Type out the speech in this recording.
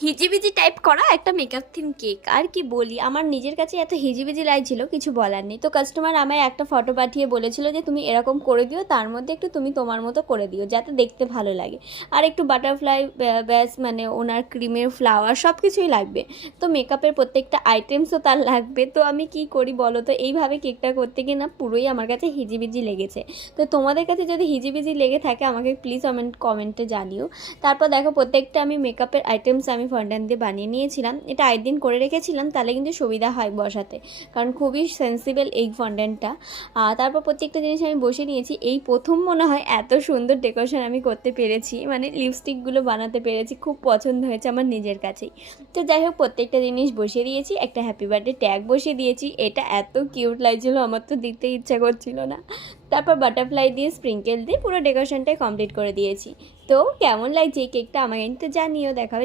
হিজিবিজি type করা একটা makeup theme cake, আর কি বলি, আমার নিজের কাছে এত হিজিবিজি লাগছিল কিছু বলার নেই। তো কাস্টমার আমায় একটা ফটো পাঠিয়ে বলেছিল যে তুমি এরকম করে দিও, তার মধ্যে একটু তুমি তোমার মতো করে দিও যাতে দেখতে ভালো লাগে, আর একটু বাটারফ্লাই ব্যাস, মানে ওনার ক্রিমের ফ্লাওয়ার সব কিছুই লাগবে। তো মেকআপের প্রত্যেকটা আইটেমসও তার লাগবে। তো আমি কি করি বলো তো, এইভাবে কেকটা করতে গিয়ে না পুরোই আমার কাছে হিজিবিজি লেগেছে। তো তোমাদের কাছে যদি হিজিবিজি লেগে থাকে আমাকে প্লিজ কমেন্টে জানিও। তারপর দেখো প্রত্যেকটা আমি মেকআপের আইটেমস আমি ফন্ডান্ট দিয়ে বানিয়ে নিয়েছিলাম। এটা একদিন করে রেখেছিলাম, তাহলে কিন্তু সুবিধা হয় বসাতে, কারণ খুবই সেন্সিবল এই ফন্ডান্টটা। তারপর প্রত্যেকটা জিনিস আমি বসে নিয়েছি। এই প্রথম মনে হয় এত সুন্দর ডেকোরেশন আমি করতে পেরেছি, মানে লিপস্টিকগুলো বানাতে পেরেছি, খুব পছন্দ হয়েছে আমার নিজের কাছেই। তো যাই হোক প্রত্যেকটা জিনিস বসিয়ে দিয়েছি, একটা হ্যাপি বার্থডে ট্যাগ বসিয়ে দিয়েছি। এটা এত কিউট লাগছিল আমার তো দিতে ইচ্ছা করছিল না। তারপর বাটারফ্লাই দিয়ে স্প্রিঙ্কেল দিয়ে পুরো ডেকোরেশনটাই কমপ্লিট করে দিয়েছি। তো কেমন লাগছে এই কেকটা আমাকে কিন্তু জানিও, দেখাবে।